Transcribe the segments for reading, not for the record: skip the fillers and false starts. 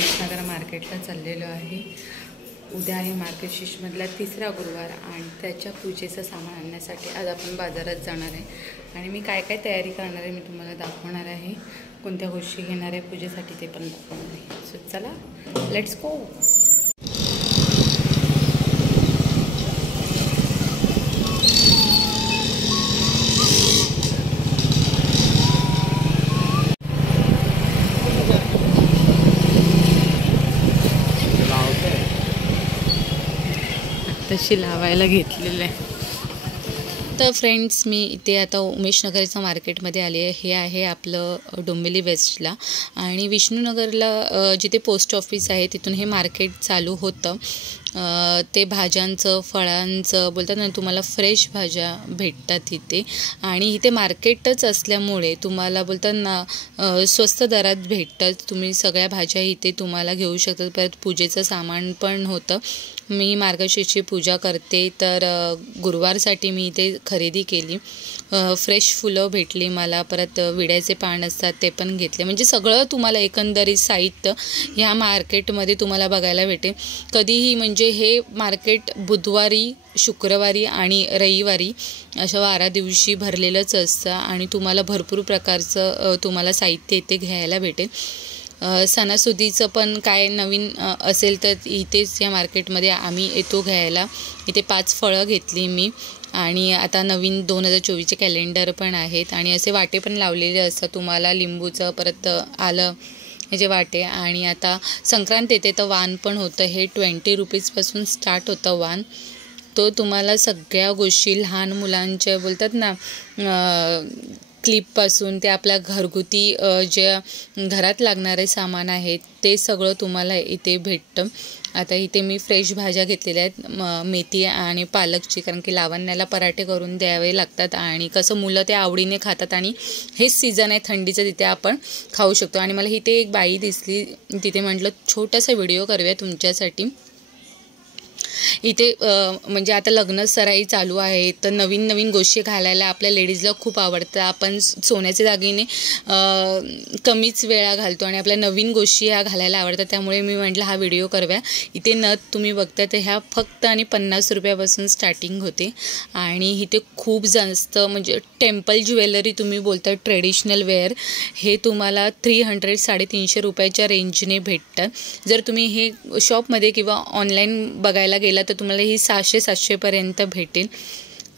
उमेशनगर मार्केटला चाललेलो आहे। उद्या आहे मार्गशीर्षमधला तिसरा गुरुवार आणि त्याच्या पूजेचं सामान आणण्यासाठी आज आपण बाजारात जाणार आहे आणि मी काय काय तयारी करणार आहे मी तुम्हाला दाखवणार आहे। कोणत्या गोष्टी घेणार आहे पूजेसाठी ते पण दाखवणार आहे। सो चला लेट्स गो। तशी लावायला घेतलेलं आहे। तर फ्रेंड्स मी इथे आता उमेशनगरच्या मार्केटमध्ये आली आहे। हे आहे आपलं डोंबिवली वेस्टला आणि विष्णुनगरला जिथे पोस्ट ऑफिस आहे तिथून हे मार्केट चालू होतं। ते भाज्यांचं फळांचं बोलतात ना, तुम्हाला फ्रेश भाज्या भेटतात इथे आणि इथे मार्केटच असल्यामुळे तुम्हाला बोलतात ना स्वस्त दरात भेटतात। तुम्ही सगळ्या भाज्या इथे तुम्हाला घेऊ शकता। परत पूजेचं सामान पण होतं। मी मार्गशीर्षची पूजा करते तर गुरुवारसाठी मी इथे खरेदी केली। फ्रेश फुलं भेटली मला, परत विड्याचे पान असतात ते पण घेतले। म्हणजे सगळं तुम्हाला एकंदरीत साहित्य ह्या मार्केटमध्ये तुम्हाला बघायला भेटेल। कधीही म्हणजे हे मार्केट बुधवारी, शुक्रवारी आणि रविवारी अशा 12 दिवशी भरलेलंच असतं आणि तुम्हाला भरपूर प्रकारचं तुम्हाला साहित्य इथे घ्यायला भेटेल। सणासुदीचं पण काय नवीन असेल तर इथेच या मार्केटमध्ये आम्ही येतो घ्यायला। इथे 5 फळं घेतली मी आणि आता नवीन 2024चे कॅलेंडर पण आहेत आणि असे वाटे पण लावलेले असतात तुम्हाला लिंबूचं, परत आलं ह्याचे वाटे। आणि आता संक्रांत येते तर वाण पण होतं। हे 20 रुपीजपासून स्टार्ट होतं वाण। तो तुम्हाला सगळ्या गोष्टी लहान मुलांच्या बोलतात ना क्लिपपासून ते आपल्या घरगुती जे घरात लागणारे सामान आहेत ते सगळं तुम्हाला इथे भेटतं। आता इथे मी फ्रेश भाज्या घेतलेल्या आहेत, मेथी आणि पालकची, कारण की लावण्याला पराठे करून द्यावे लागतात आणि कसं मुलं ते आवडीने खातात आणि हेच सीझन आहे थंडीचं, तिथे आपण खाऊ शकतो। आणि मला इथे एक बाई दिसली, तिथे म्हटलं छोटासा व्हिडिओ करूया तुमच्यासाठी। इथे म्हणजे आता लग्न सराई चालू आहे तर नवीन नवीन गोष्टी घालायला आपल्या लेडीजला खूप आवडतं। आपण सोन्याचे दागिने कमीच वेळा घालतो आणि आपल्या नवीन गोष्टी ह्या घालायला आवडतात, त्यामुळे मी म्हटलं हा व्हिडिओ करूया। इथे नथ तुम्ही बघता तर ह्या फक्त आणि 50 रुपयापासून स्टार्टिंग होते आणि इथे खूप जास्त म्हणजे टेम्पल ज्वेलरी तुम्ही बोलता ट्रेडिशनल वेअर हे तुम्हाला 300-350 रुपयाच्या रेंजने भेटतात। जर तुम्ही हे शॉपमध्ये किंवा ऑनलाईन बघायला गेला तर तुम्हाला ही 600-700 पर्यंत भेटेल।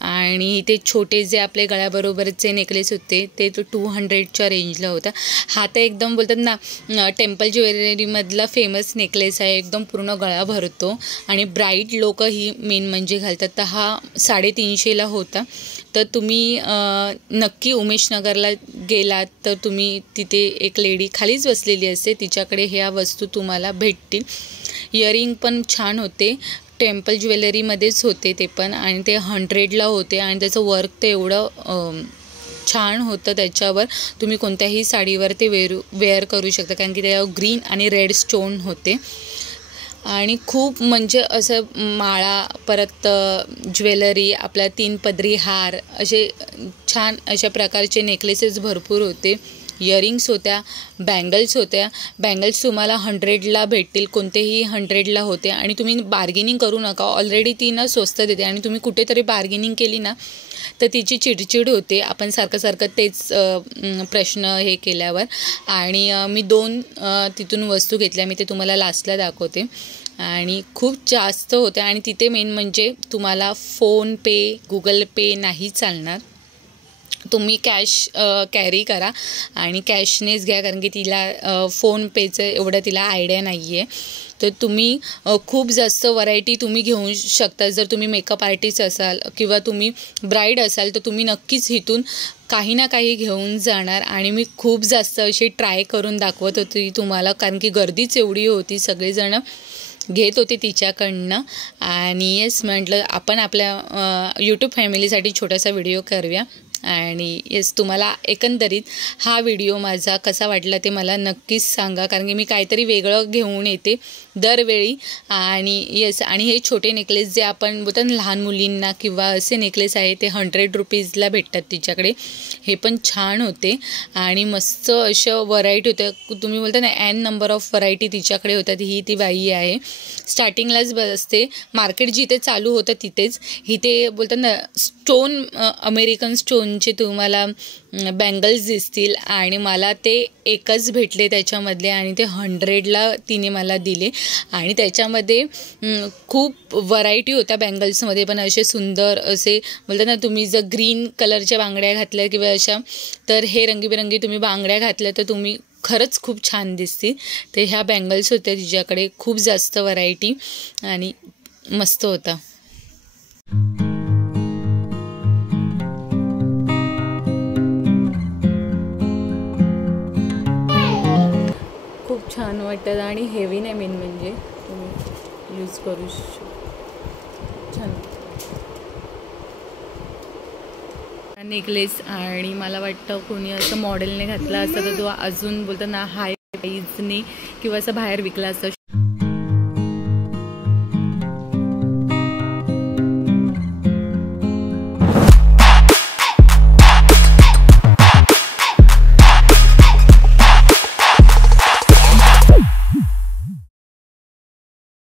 आणि ते छोटे जे आपले गळ्याबरोबरचे नेकलेस होते ते 200च्या रेंजला होता। हा तर एकदम बोलतात ना टेम्पल ज्वेलरीमधला फेमस नेकलेस आहे, एकदम पूर्ण गळा भरतो आणि ब्राईट लोक ही मेन म्हणजे घालतात। तर हा 350ला होता। तर तुम्ही नक्की उमेशनगरला गेलात तर तुम्ही तिथे एक लेडी खालीच बसलेली असते, तिच्याकडे ह्या वस्तू तुम्हाला भेटतील। इयरिंग पण छान होते, टेम्पल ज्वेलरीमध्येच होते ते पण, आणि ते 100ला होते आणि त्याचं वर्क ते एवढं छान होतं त्याच्यावर। तुम्ही कोणत्याही साडीवर ते वेअर करू शकता, कारण की त्याच्यावर ग्रीन आणि रेड स्टोन होते आणि खूप म्हणजे असं माळा, परत ज्वेलरी, आपला 3 पदरी हार, असे छान अशा प्रकारचे नेकलेसेस भरपूर होते। इयरिंग्स होत्या, बँगल्स होत्या। बँगल्स तुम्हाला 100ला भेटतील, कोणतेही 100ला होते आणि तुम्ही बार्गेनिंग करू नका, ऑलरेडी ती ना स्वस्त देते आणि तुम्ही कुठेतरी बार्गेनिंग केली ना तर तिची चिडचिड होते, आपण सारखं तेच प्रश्न हे केल्यावर। आणि मी 2 तिथून वस्तू घेतल्या, मी ते तुम्हाला लास्टला दाखवते। आणि खूप जास्त होते आणि तिथे मेन म्हणजे तुम्हाला फोन पे, गुगल पे नाही चालणार। तुम्ही कॅश कॅरी करा आणि कॅशनेच घ्या, कारण की तिला फोन पेचं एवढं तिला आयडिया नाही आहे। तर तुम्ही खूप जास्त व्हरायटी तुम्ही घेऊ शकता। जर तुम्ही मेकअप आर्टिस्ट असाल किंवा तुम्ही ब्राईड असाल तर तुम्ही नक्कीच इथून काही ना काही घेऊन जाणार। आणि मी खूप जास्त अशी ट्राय करून दाखवत होती तुम्हाला, कारण की गर्दीच एवढी होती, सगळेजण घेत होते तिच्याकडनं। आणि येस म्हटलं आपण आपल्या यूट्यूब फॅमिलीसाठी छोटासा व्हिडिओ करूया। आणि येस, तुम्हाला एकंदरीत हा व्हिडिओ माझा कसा वाटला ते मला नक्कीच सांगा, कारण की मी काहीतरी वेगळं घेऊन येते दरवेळी. आणि येस, आणि हे छोटे नेकलेस जे आपण बोलतात लहान मुलींना किंवा असे नेकलेस आहे ते 100 रुपीजला भेटतात तिच्याकडे. हे पण छान होते आणि मस्त अशा व्हरायटी होत्या. तुम्ही बोलता ना एन नंबर ऑफ व्हरायटी तिच्याकडे होतात. ही ती बाई आहे, स्टार्टिंगलाच बसते. मार्केट जिथे चालू होतं तिथेच. इथे बोलतात ना स्टोन, अमेरिकन स्टोनचे तुम्हाला बँगल्स दिसतील आणि मला ते एकच भेटले त्याच्यामधले आणि ते 100ला तिने मला दिले. आणि त्याच्यामध्ये खूप व्हरायटी होत्या बँगल्समध्ये पण, असे सुंदर असे बोलतात ना, तुम्ही जर ग्रीन कलरच्या बांगड्या घातल्या किंवा अशा, तर हे रंगीबिरंगी तुम्ही बांगड्या घातल्या तर तुम्ही खरंच खूप छान दिसतील. तर ह्या बँगल्स होत्या तिच्याकडे, खूप जास्त व्हरायटी आणि मस्त होता. खूप छान वाटतात आणि हेवी नाही, मेन म्हणजे तुम्ही यूज करू छान नेकलेस. आणि मला वाटतं कोणी असं मॉडेलने घातला असता तर तो अजून बोलतात ना हाय प्राईजने किंवा असं बाहेर विकला असता.